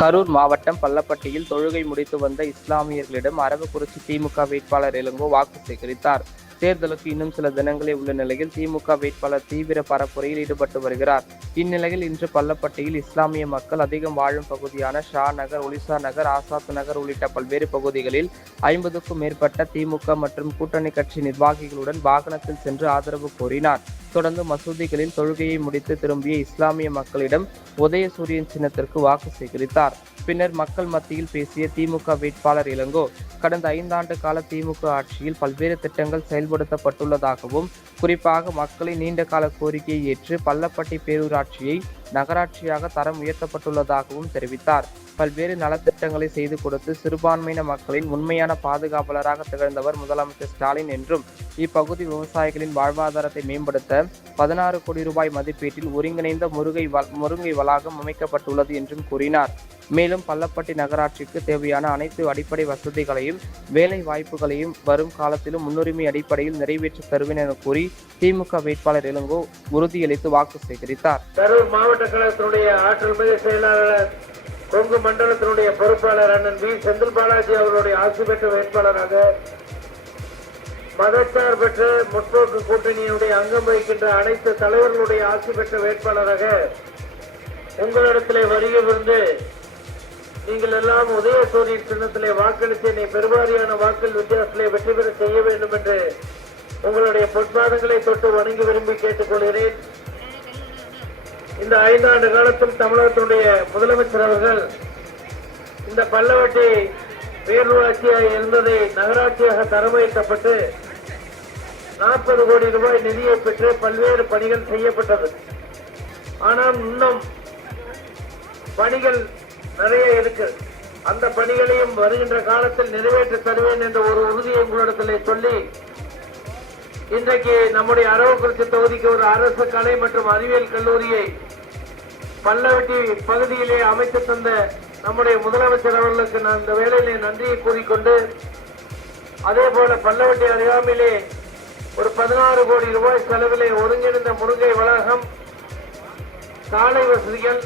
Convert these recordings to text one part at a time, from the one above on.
கரூர் மாவட்டம் பள்ளப்பட்டியில் தொழுகை முடித்து வந்த இஸ்லாமியர்களிடம் அரவக்குறிச்சி திமுக வேட்பாளர் இளங்கோ வாக்கு சேகரித்தார். தேர்தலுக்கு இன்னும் சில தினங்களே உள்ள நிலையில் திமுக வேட்பாளர் தீவிர பரப்புரையில் ஈடுபட்டு வருகிறார். இந்நிலையில் இன்று பள்ளப்பட்டியில் இஸ்லாமிய மக்கள் அதிகம் வாழும் பகுதியான ஷா நகர், ஒலிசா நகர், ஆசாத் நகர் உள்ளிட்ட பல்வேறு பகுதிகளில் 50க்கும் மேற்பட்ட திமுக மற்றும் கூட்டணி கட்சி நிர்வாகிகளுடன் வாகனத்தில் சென்று ஆதரவு கோரினார். தொடர்ந்து மசூதிகளில் தொழுகையை முடித்து திரும்பிய இஸ்லாமிய மக்களிடம் உதயசூரியன் சின்னத்திற்கு வாக்கு சேகரித்தார். பின்னர் மக்கள் மத்தியில் பேசிய திமுக வேட்பாளர் இளங்கோ, கடந்த 5 ஆண்டு கால திமுக ஆட்சியில் பல்வேறு திட்டங்கள் செயல்படுத்தப்பட்டுள்ளதாகவும், குறிப்பாக மக்களின் நீண்டகால கோரிக்கையை ஏற்று பள்ளப்பட்டி பேரூராட்சியை நகராட்சியாக தரம் உயர்த்தப்பட்டுள்ளதாகவும் தெரிவித்தார். பல்வேறு நலத்திட்டங்களை செய்து கொடுத்து சிறுபான்மையின மக்களின் உண்மையான பாதுகாவலராக திகழ்ந்தவர் முதலமைச்சர் ஸ்டாலின் என்றும், இப்பகுதி விவசாயிகளின் வாழ்வாதாரத்தை மேம்படுத்த 16 கோடி ரூபாய் மதிப்பீட்டில் ஒருங்கிணைந்த முருங்கை வளாகம் அமைக்கப்பட்டுள்ளது என்றும் கூறினார். மேலும் பள்ளப்பட்டி நகராட்சிக்கு தேவையான அனைத்து அடிப்படை வசதிகளையும் வேலை வாய்ப்புகளையும் வரும் காலத்திலும் முன்னுரிமை அடிப்படையில் நிறைவேற்றி தருவேன் என கூறி திமுக வேட்பாளர் இளங்கோ உறுதியளித்து வாக்கு சேகரித்தார். கரூர் மாவட்ட கழகத்தினுடைய ஆற்றல் மிகு செயலாளர், கொங்கு மண்டலத்தினுடைய பொறுப்பாளர் அண்ணன் வி செந்தில் பாலாஜி அவர்களுடைய ஆட்சி பெற்ற வேட்பாளராக, மதச்சார்பற்ற முற்போக்கு கூட்டணியினுடைய அங்கம் வகிக்கின்ற அனைத்து தலைவர்களுடைய ஆட்சி பெற்ற வேட்பாளராக உங்களிடத்திலே வருகிறது. நீங்கள் எல்லாம் உதயசூரியன் சின்னத்திலே வாக்களித்து என்னை பெருவாரியான வாக்கள் வித்தியாசத்திலே வெற்றி பெற செய்ய வேண்டும் என்று உங்களுடைய பொற்பாதங்களை தொட்டு வணங்கி விரும்பி கேட்டுக்கொள்கிறேன். இந்த 5 ஆண்டு காலத்தில் தமிழகத்தினுடைய முதலமைச்சர் அவர்கள் இந்த பள்ளவட்டி பேரூராட்சியாக இருந்ததை நகராட்சியாக தரம் உயர்த்தப்பட்டு 40 கோடி ரூபாய் நிதியை பெற்று பல்வேறு பணிகள் செய்யப்பட்டது. ஆனால் இன்னும் பணிகள் நிறைய இருக்கு. அந்த பணிகளையும் வருகின்ற காலத்தில் நிறைவேற்றி தருவேன் என்ற ஒரு உறுதியை உங்களிடத்தில் சொல்லி, இன்றைக்கு நம்முடைய அரவக்குறிச்சி தொகுதிக்கு ஒரு அரசு கலை மற்றும் அறிவியல் கல்லூரியை பள்ளவட்டி பகுதியிலே அமைத்து தந்த நம்முடைய முதலமைச்சர் அவர்களுக்கு நான் இந்த வேளையிலே நன்றியை கூறிக்கொண்டு, அதே போல பள்ளவட்டி அருகாமையிலே ஒரு 16 கோடி ரூபாய் செலவிலே ஒருங்கிணைந்த முருங்கை வளாகம், சாலை வசதிகள்,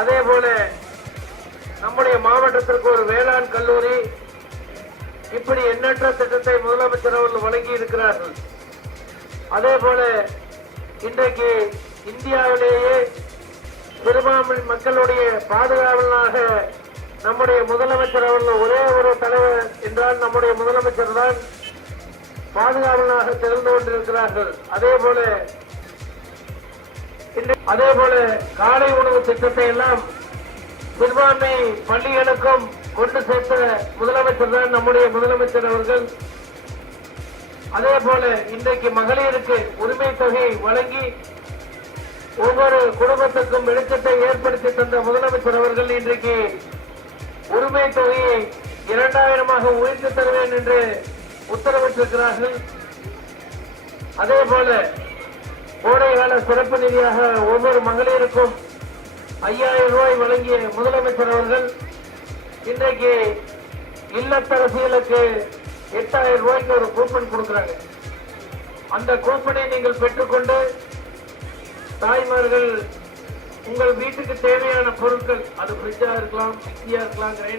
அதே போல நம்முடைய மாவட்டத்திற்கு ஒரு வேளாண் கல்லூரி, இப்படி எண்ணற்ற திட்டத்தை முதலமைச்சர் அவர்கள் வழங்கி இருக்கிறார்கள். அதே போல இன்றைக்கு இந்தியாவிலேயே சிறுபான்மை மக்களுடைய பாதுகாவலனாக நம்முடைய முதலமைச்சர் அவர்கள் ஒரே ஒரு தலைவர் என்றால் நம்முடைய முதலமைச்சர் தான் பாதுகாவலனாக திகழ்ந்து கொண்டிருக்கிறார்கள். அதே போல காலை உணவு திட்டத்தை எல்லாம் சிறுபான்மை பள்ளிகளுக்கும் கொண்டு சேர்த்த முதலமைச்சர் தான் நம்முடைய முதலமைச்சர் அவர்கள். அதே போல இன்றைக்கு மகளிருக்கு உரிமை தொகை வழங்கி ஒவ்வொரு குடும்பத்துக்கும் வெளிச்சத்தை ஏற்படுத்தி தந்த முதலமைச்சர் அவர்கள் இன்றைக்கு உரிமை தொகையை 2000 உயர்த்தி தருவேன் என்று உத்தரவிட்டிருக்கிறார்கள். அதே போல கோடைகால சிறப்பு நிதியாக ஒவ்வொரு மகளிருக்கும் 5000 ரூபாய் வழங்கிய முதலமைச்சர் அவர்கள் இன்றைக்கு இல்லத்தரசிகளுக்கு 8000 ரூபாய்க்கு ஒரு கூப்பன் கொடுக்கிறாங்க. அந்த கூப்பனை நீங்கள் பெற்றுக்கொண்டு தாய்மார்கள் உங்கள் வீட்டுக்கு தேவையான பொருட்கள், அது ஃப்ரிட்ஜா இருக்கலாம், மிக்சியா இருக்கலாம்,